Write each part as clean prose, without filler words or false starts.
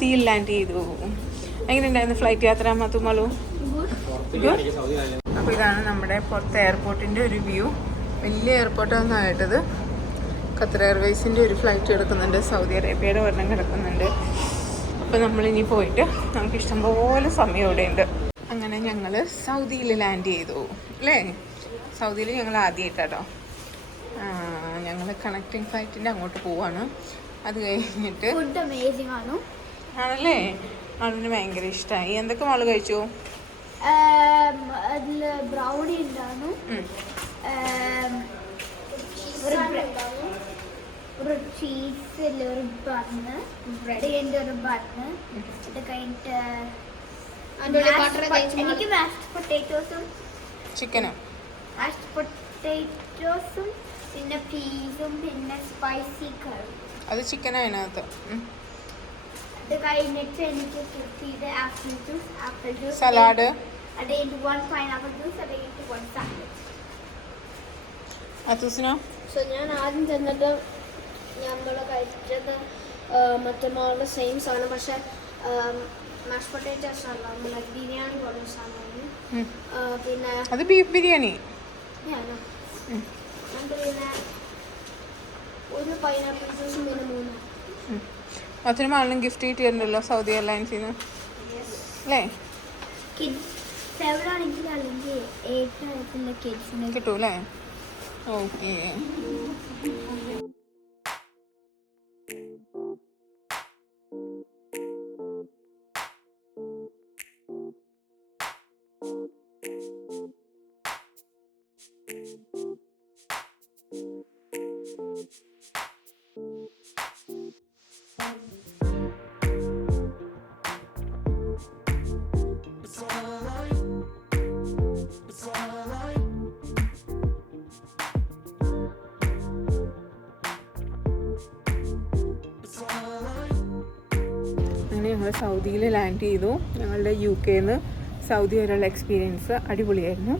സൗദിയിൽ ലാൻഡ് ചെയ്തു. എങ്ങനെയുണ്ടായിരുന്നു ഫ്ലൈറ്റ് യാത്ര മത്തുമലു? അപ്പോൾ ഇതാണ് നമ്മുടെ പുറത്തെ എയർപോർട്ടിൻ്റെ ഒരു വ്യൂ. വലിയ എയർപോർട്ടാണ് ആയിട്ടത്. ഖത്തർ എയർവേസിൻ്റെ ഒരു ഫ്ലൈറ്റ് കിടക്കുന്നുണ്ട്, സൗദി അറേബ്യയുടെ ഒരെണ്ണം കിടക്കുന്നുണ്ട്. അപ്പോൾ നമ്മളിനി പോയിട്ട് നമുക്ക് ഇഷ്ടംപോലെ സമയം ഇവിടെയുണ്ട്. അങ്ങനെ ഞങ്ങൾ സൗദിയിൽ ലാൻഡ് ചെയ്തു അല്ലേ. സൗദിയിൽ ഞങ്ങൾ ആദ്യമായിട്ടാട്ടോ. ഞങ്ങൾ കണക്റ്റിംഗ് ഫ്ലൈറ്റിൻ്റെ അങ്ങോട്ട് പോവാണ്. അത് കഴിഞ്ഞിട്ട് ആണല്ലേ, അതിന് ഭയങ്കര ഇഷ്ടമായി. എന്തൊക്കെ മാള് കഴിച്ചു? അതിൽ ബ്രൗണി ഉണ്ടായിരുന്നു, ഒരു ചീസിൽ ഒരു ബണ്ണ്, ബ്രെഡിൻ്റെ ഒരു ബണ്ണ്, അത് കഴിഞ്ഞിട്ട് എനിക്ക് മാഷ്ഡ് പൊട്ടാറ്റോസും ചിക്കനും, മാഷ്ഡ് പൊട്ടാറ്റോസും പിന്നെ പീസും പിന്നെ സ്പൈസി കറി. അത് ചിക്കനാണ് അതിനകത്ത്. അത് കഴിഞ്ഞിട്ട് എനിക്ക് കിട്ടിയത് ആപ്പിൾ ജ്യൂസ്, സലാഡ്, അത് കഴിഞ്ഞിട്ട് 1 പൈനാപ്പിൾ ജ്യൂസ്, അത് കഴിഞ്ഞിട്ട് 1 സാലഡ്. അത്തൂസിനോ? സോ ഞാൻ ആദ്യം ചെന്നിട്ട് നമ്മൾ കഴിച്ചത് മറ്റേ മോളുടെ സെയിം സാധനം, പക്ഷെ മാഷ് പൊട്ടാറ്റോസ് അല്ല, നമ്മളെ ബിരിയാണി പോലെ സാധനമാണ്. പിന്നെ അത് ബീഫ് ബിരിയാണി. പിന്നെ ഒരു പൈനാപ്പിൾ ജ്യൂസും പിന്നെ 3. അച്ഛനും മാളിനും ഗിഫ്റ്റ് കിട്ടിയിട്ടുണ്ടല്ലോ സൗദി എയർലൈൻസിൽ നിന്ന് അല്ലേ? കിട്ടൂല്ലേ? ഓക്കെ. അങ്ങനെ ഞങ്ങൾ സൗദിയിൽ ലാൻഡ് ചെയ്തു. ഞങ്ങളുടെ UK-ന്ന് സൗദി വരെയുള്ള എക്സ്പീരിയൻസ് അടിപൊളിയായിരുന്നു.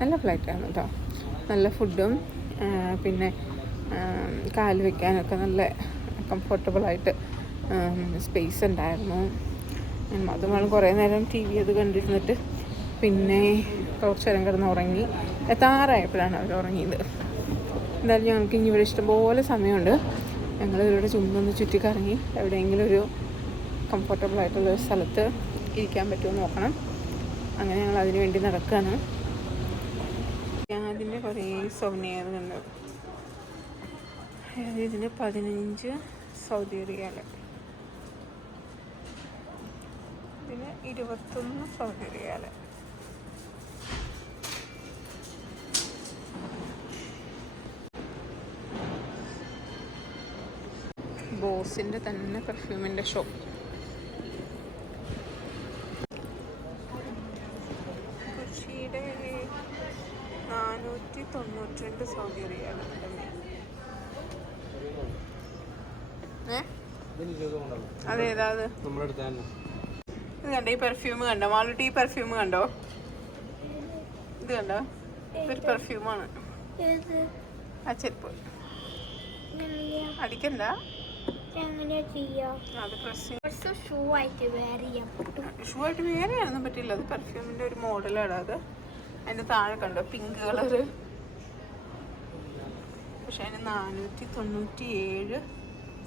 നല്ല ഫ്ലൈറ്റായിരുന്നു കേട്ടോ. നല്ല ഫുഡും പിന്നെ കാല് വയ്ക്കാനൊക്കെ നല്ല കംഫർട്ടബിളായിട്ട് സ്പേസ് ഉണ്ടായിരുന്നു. അതുമാണ് കുറേ നേരം TV അത് കണ്ടിരുന്നിട്ട് പിന്നെ കുറച്ച് നേരം കിടന്ന് ഉറങ്ങി. എത്താറായപ്പോഴാണ് അവർ ഉറങ്ങിയത്. എന്തായാലും ഞങ്ങൾക്ക് ഇനി ഇവിടെ ഇഷ്ടംപോലെ സമയമുണ്ട്. ഞങ്ങൾ ഇവിടെ ചുമ്മാ ചുറ്റിക്കറങ്ങി എവിടെയെങ്കിലും ഒരു കംഫർട്ടബിളായിട്ടുള്ളൊരു സ്ഥലത്ത് ഇരിക്കാൻ പറ്റുമോ നോക്കണം. അങ്ങനെ ഞങ്ങൾ അതിന് വേണ്ടി നടക്കുകയാണ്. അതിൻ്റെ കുറേ സൗന്ദര്യം കണ്ടു. ഇതിന് 15 സൗദി റിയാൽ, ഇതിന് 21 സൗദി റിയാൽ. ബോസിൻ്റെ തന്നെ പെർഫ്യൂമിൻ്റെ ഷോപ്പ്. കൊച്ചിയുടെ 492 സൗദി റിയാൽ. അതേതാ? ഇത് കണ്ടോ? ഈ പെർഫ്യൂം കണ്ടോ മാളുട്ടി? ഈ പെർഫ്യൂം കണ്ടോ? ഇത് കണ്ടോ? ഇതൊരു പെർഫ്യൂമാണ്. ആ ചെരുപ്പ് അടിക്കണ്ട. അത് ഷൂ ആയിട്ട് വേറെ ആണെന്നും പറ്റില്ല. അത് പെർഫ്യൂമിൻ്റെ ഒരു മോഡലാണ്. അത് അതിൻ്റെ താഴെ കണ്ടോ പിങ്ക് കളറ്. പക്ഷെ അതിന് 497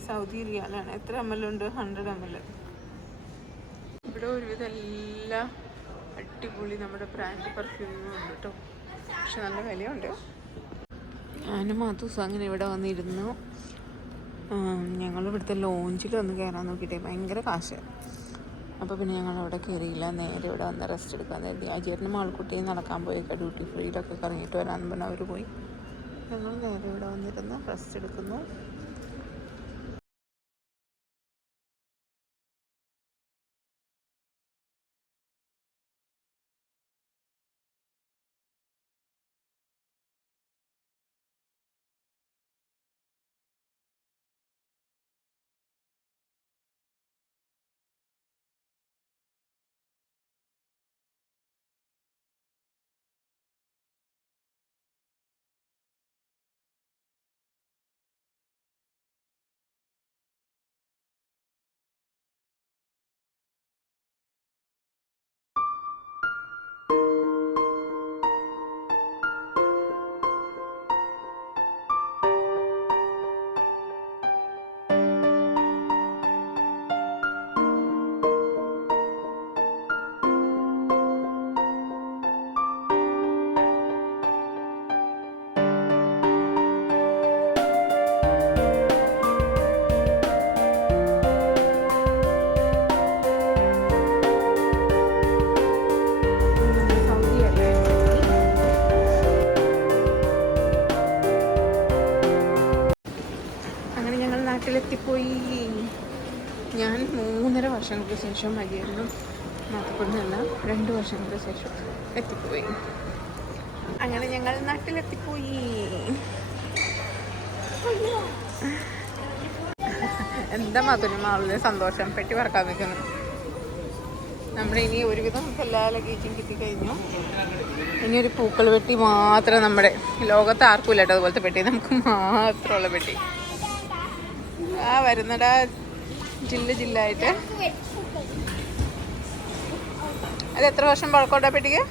സൗദി റിയാലാണ്. എത്ര ml ഉണ്ട്? 100 ml. ഇവിടെ ഒരുവിധം എല്ലാ അടിപൊളി നമ്മുടെ ബ്രാൻഡ് പെർഫ്യൂമും ഉണ്ട് കേട്ടോ. പക്ഷെ നല്ല വിലയുണ്ട്. ഞാനും മാത്തൂസും അങ്ങനെ ഇവിടെ വന്നിരുന്നു. ഞങ്ങൾ ഇവിടുത്തെ ലോഞ്ചിൽ വന്ന് കയറാൻ നോക്കിയിട്ടേ ഭയങ്കര കാശ്. അപ്പോൾ പിന്നെ ഞങ്ങൾ അവിടെ കയറിയില്ല. നേരെ ഇവിടെ വന്ന് റെസ്റ്റ് എടുക്കാൻ കരുതി. അജീറിനും ആൾക്കുട്ടിയും നടക്കാൻ പോയേക്കാം. ഡ്യൂട്ടി ഫ്രീയിലൊക്കെ കറങ്ങിയിട്ട് വരാമെന്ന് പറഞ്ഞാൽ അവർ പോയി. ഞങ്ങൾ നേരെ ഇവിടെ വന്നിരുന്ന് റെസ്റ്റ് എടുക്കുന്നു. 3.5 വർഷങ്ങൾക്ക് ശേഷം അജിയെന്നും മാത്തക്കൊണ്ടല്ല 2 വർഷങ്ങൾക്ക് ശേഷം എത്തിപ്പോയി. അങ്ങനെ ഞങ്ങൾ നാട്ടിലെത്തിപ്പോയി. എന്താ മാത്തുനും മാളുടെ സന്തോഷം, പെട്ടി പറക്കാൻ നിൽക്കുന്നു. നമ്മുടെ ഇനി ഒരുവിധം എല്ലാ ലഗേജും കിട്ടിക്കഴിഞ്ഞു. ഇനി ഒരു പൂക്കൾ പെട്ടി മാത്രം നമ്മുടെ ലോകത്ത് ആർക്കും ഇല്ല കേട്ടോ അതുപോലത്തെ പെട്ടി, നമുക്ക് മാത്രമുള്ള പെട്ടി. വരുന്നടാ ജില്ലായിട്ട്. അത് എത്ര വർഷം പഴക്കമുണ്ടാ പെട്ടിക്ക്?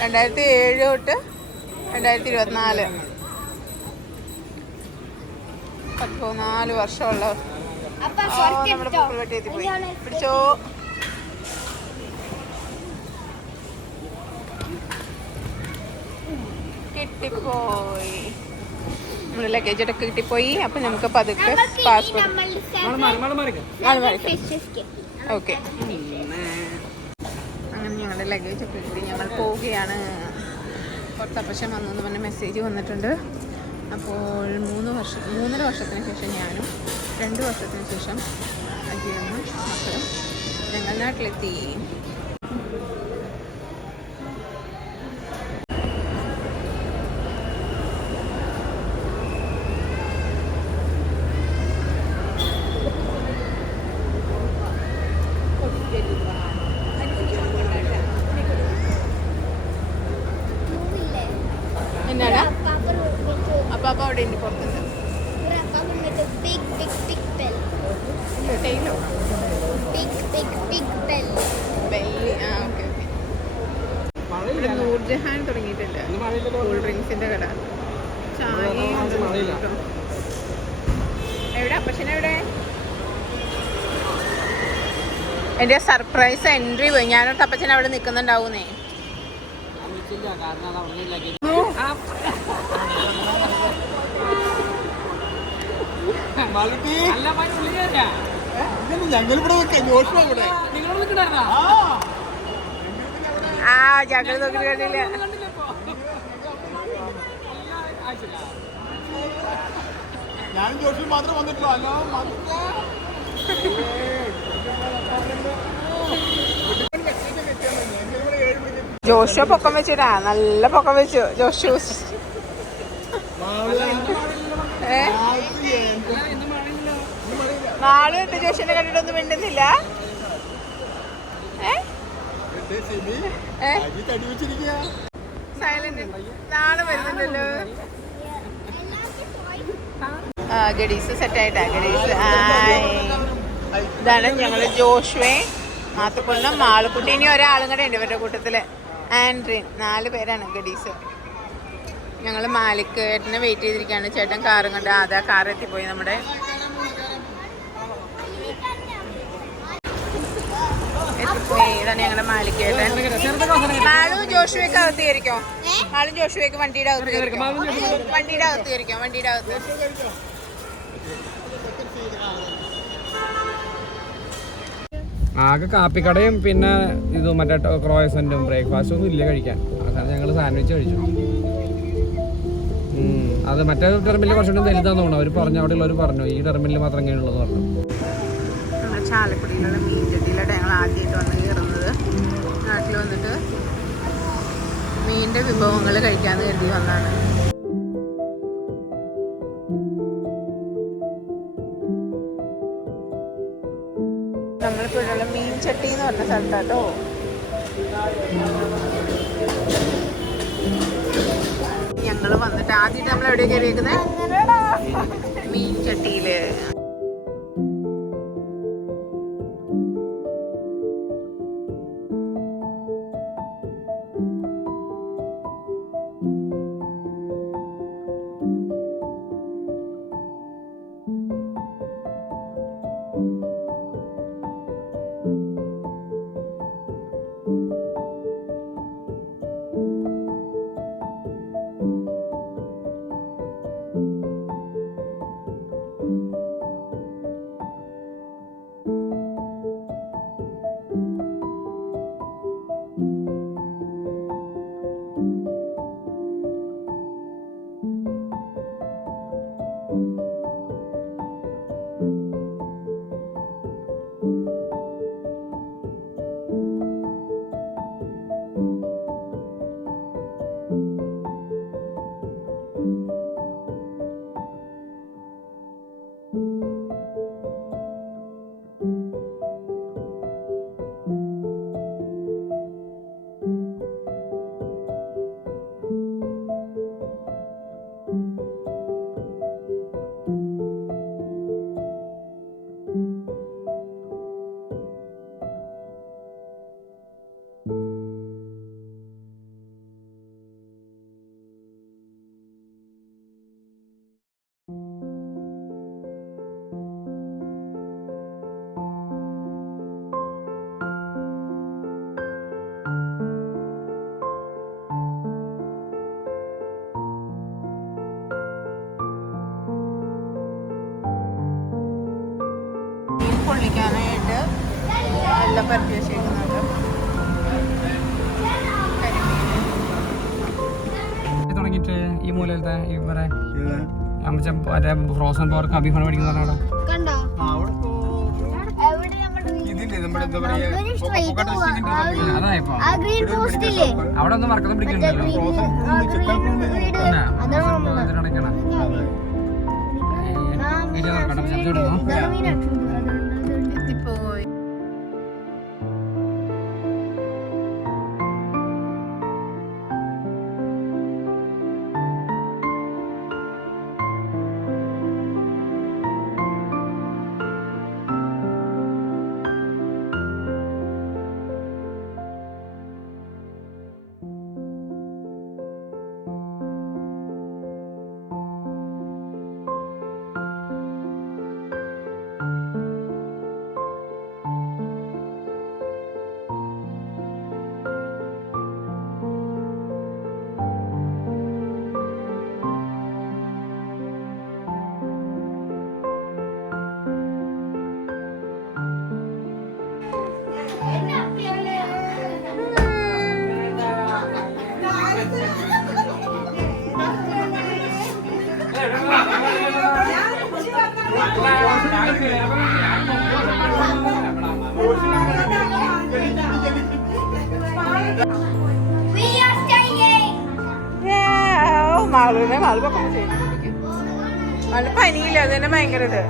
2007 തൊട്ട് 2024, 14 വർഷമുള്ള നമ്മുടെ പൂക്കൾ പെട്ടി എത്തിപ്പോയി. പിടിച്ചോ. കിട്ടിപ്പോയി, നമ്മുടെ ലഗേജ് ഒക്കെ കിട്ടിപ്പോയി. അപ്പം നമുക്ക് പതുക്കെ പാസ്പോർട്ട്. ഓക്കെ, അങ്ങനെ ഞങ്ങളുടെ ലഗേജ് ഒക്കെ കിട്ടി. ഞങ്ങൾ പോവുകയാണ്. കുറച്ച് അപക്ഷം വന്നു എന്ന് പറഞ്ഞ് മെസ്സേജ് വന്നിട്ടുണ്ട്. അപ്പോൾ 3.5 വർഷത്തിന് ശേഷം ഞാനും 2 വർഷത്തിന് ശേഷം അജിയെന്നും മക്കളും ഞങ്ങൾ നാട്ടിലെത്തി. എന്നാടാ അപ്പം അവിടെ ഉണ്ട് പുറത്തുണ്ട്. ടൈലോ ബെല്ലി. ആ ഓക്കെ ഓക്കെ. ഇവിടെ നൂർജഹാൻ തുടങ്ങിയിട്ടുണ്ട്, കൂൾ ഡ്രിങ്ക്സിന്റെ കട. ചായയും എവിടെ അപ്പച്ചൻ എവിടെ? എൻ്റെ സർപ്രൈസ് എൻട്രി പോയി. ഞാനൊരു അപ്പച്ചൻ അവിടെ നിൽക്കുന്നുണ്ടാവുന്നേ. ആ ഞങ്ങൾ നോക്കി കണ്ടില്ല. ഞാനും ജോഷിയും മാത്രം വന്നിട്ടുള്ളൂ. ജോഷോ പൊക്കം വെച്ചിട്ടാ, നല്ല പൊക്കം വെച്ചു ജോഷു. നാളെ ഉണ്ട് ജോഷിനെ കണ്ടിട്ടൊന്നും മിണ്ടുന്നില്ല. സൈലന്റ്. നാളെ വരുന്നുണ്ടല്ലോ. ഗഡീസ് സെറ്റായിട്ടാ ഗഡീസ്. ഇതാണ് ഞങ്ങൾ ജോഷുവെ, മാത്തക്കൊണ്ടും മാളുക്കുട്ടി. ഇനി ഒരാളും കൂടെ ഉണ്ട് ഇവരുടെ കൂട്ടത്തില്, ആൻഡ്രീൻ. 4 പേരാണ് ഗഡീസ്. ഞങ്ങൾ മാലിക് ഏട്ടനെ വെയിറ്റ് ചെയ്തിരിക്കുകയാണ്. ചേട്ടൻ കാറും കണ്ട് അതാ കാർ എത്തിപ്പോയി നമ്മുടെ. എത്തിപ്പോയി. ഇതാണ് ഞങ്ങളുടെ മാലിക് ഏട്ടൻ. മാളും ജോഷുവൊക്കെ അകത്ത് കയറിക്കോ. മാളും ജോഷുവൊക്കെ വണ്ടിയുടെ അകത്ത് കയറിക്കോ. വണ്ടിയുടെ അകത്ത് കയറിക്കോ. വണ്ടിയുടെ അകത്ത്. ആകെ കാപ്പിക്കടയും പിന്നെ ഇത് മറ്റേ ക്രോയസന്റും ബ്രേക്ക്ഫാസ്റ്റും ഒന്നും ഇല്ല കഴിക്കാൻ. അതാണ് ഞങ്ങൾ സാൻഡ്വിച്ച് കഴിച്ചു. അത് മറ്റേ ടെർമിനൽ കുറച്ചുകൂടി വലുതാന്ന് തോന്നുന്നു. അവർ പറഞ്ഞു, അവിടെ ഉള്ളവർ പറഞ്ഞു ഈ ടെർമിനൽ മാത്രം ഇങ്ങനെയുള്ളതെന്ന് പറഞ്ഞു. ചാലക്കുടിയിലുള്ള മീൻ ചട്ടിയിലാണ് ഞങ്ങൾ ആദ്യമായിട്ട് വന്ന് കയറുന്നത്. നാട്ടിൽ വന്നിട്ട് മീനിൻ്റെ വിഭവങ്ങൾ കഴിക്കാമെന്ന് കരുതി വന്നതാണ്. നമ്മളിപ്പോൾ ഉള്ള മീൻ ചട്ടി എന്ന് പറഞ്ഞ സ്ഥലത്താട്ടോ. ഞങ്ങൾ വന്നിട്ട് ആദ്യമായിട്ട് നമ്മൾ എവിടെ കയറിയേക്കുന്നത്? മീൻ ചട്ടിയില്. കഴിക്കാനായിട്ട് എല്ലാം പർച്ചേസ് ചെയ്യുന്നുണ്ട്. തുടങ്ങിയിട്ട് ഈ മൂലത്തെ ഇവിടെ മറ്റേ ഫ്രോസൺ പവർക്ക് അഭിമാനം പഠിക്കുന്ന അവിടെ കണ്ടോ ഇതില്ലേ നമ്മുടെ എന്താ പറയാ അതായപ്പോ ആ ഗ്രീൻ പോസ്റ്റ് ഇല്ലേ അവിടെ ഒന്നും വർക്കൊന്നും പിടിക്കണ്ടല്ലോ അതിനടക്കണം പോയി മാളുവിനെ മാളുപൊക്കെ ചെയ്യുന്നു. പനിയില്ല, അത് തന്നെ ഭയങ്കര ഇത്.